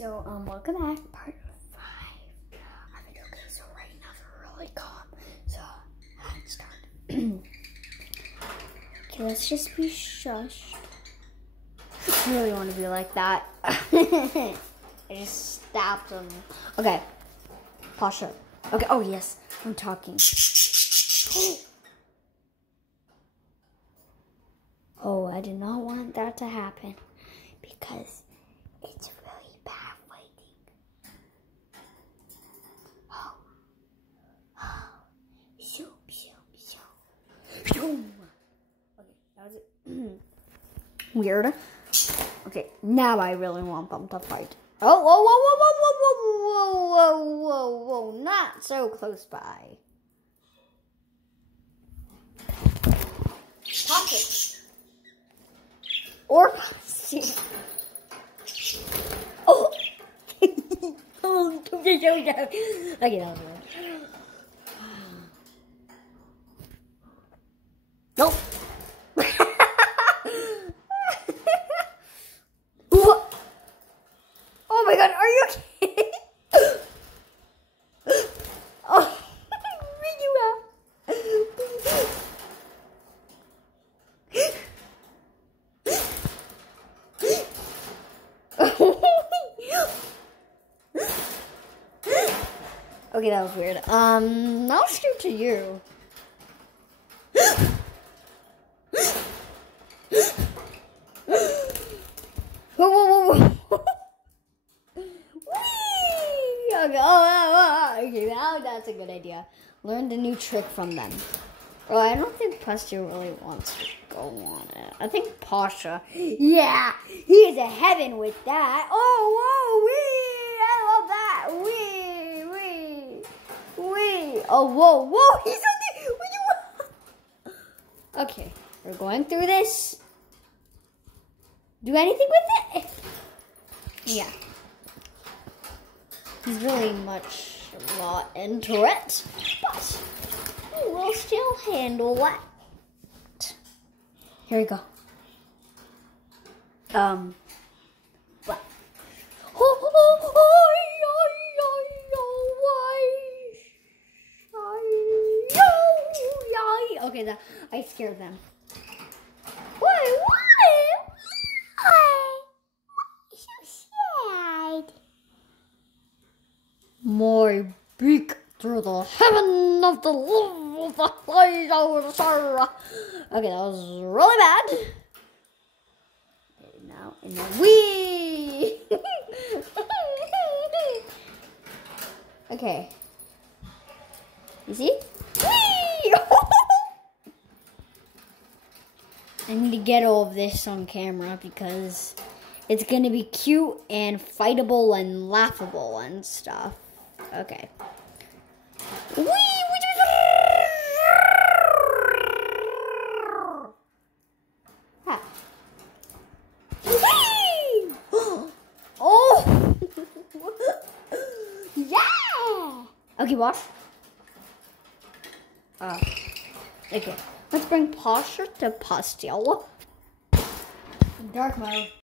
So, welcome back, part 5. Our video goes right now, we're really calm. So, let's start. Okay, let's just be shush. I really want to be like that. I just stabbed him. Okay, posture. Okay, oh yes, I'm talking. Oh, I did not want that to happen because it's really bad fighting. Oh. Shoop, shoop, shoop. Okay, that was it. Weird. Okay, now I really want them to fight. Oh, whoa, whoa, whoa, whoa, whoa, whoa, whoa, whoa, whoa, not so close by. Pocket. Or pocket. Oh. Okay, that was weird. Nope. Oh my god, are you kidding? Oh, where you at? Okay, that was weird. I'll shoot to you. Whoa, whoa, whoa, whoa. Okay, okay, now that's a good idea. Learn the new trick from them. Well, I don't think Pastor really wants to go on it. I think Pasha, yeah, he's a heaven with that. Oh, whoa, wee, I love that. Wee. Oh, whoa, he's on the, okay, we're going through this. Do anything with it? Yeah. He's really not into it, but he will still handle it. Here we go. What? Okay, I scared them. Why? So sad. My beak through the heaven of the love of the light of the star. Okay, that was really bad. Okay, now, and then wee. Okay. You see? Wee. I need to get all of this on camera because it's gonna be cute and fightable and laughable and stuff. Okay. Wee! Ha. Wee! Oh! Yeah! Okay, boss. Okay. Let's bring posture to Pastel. Dark mode.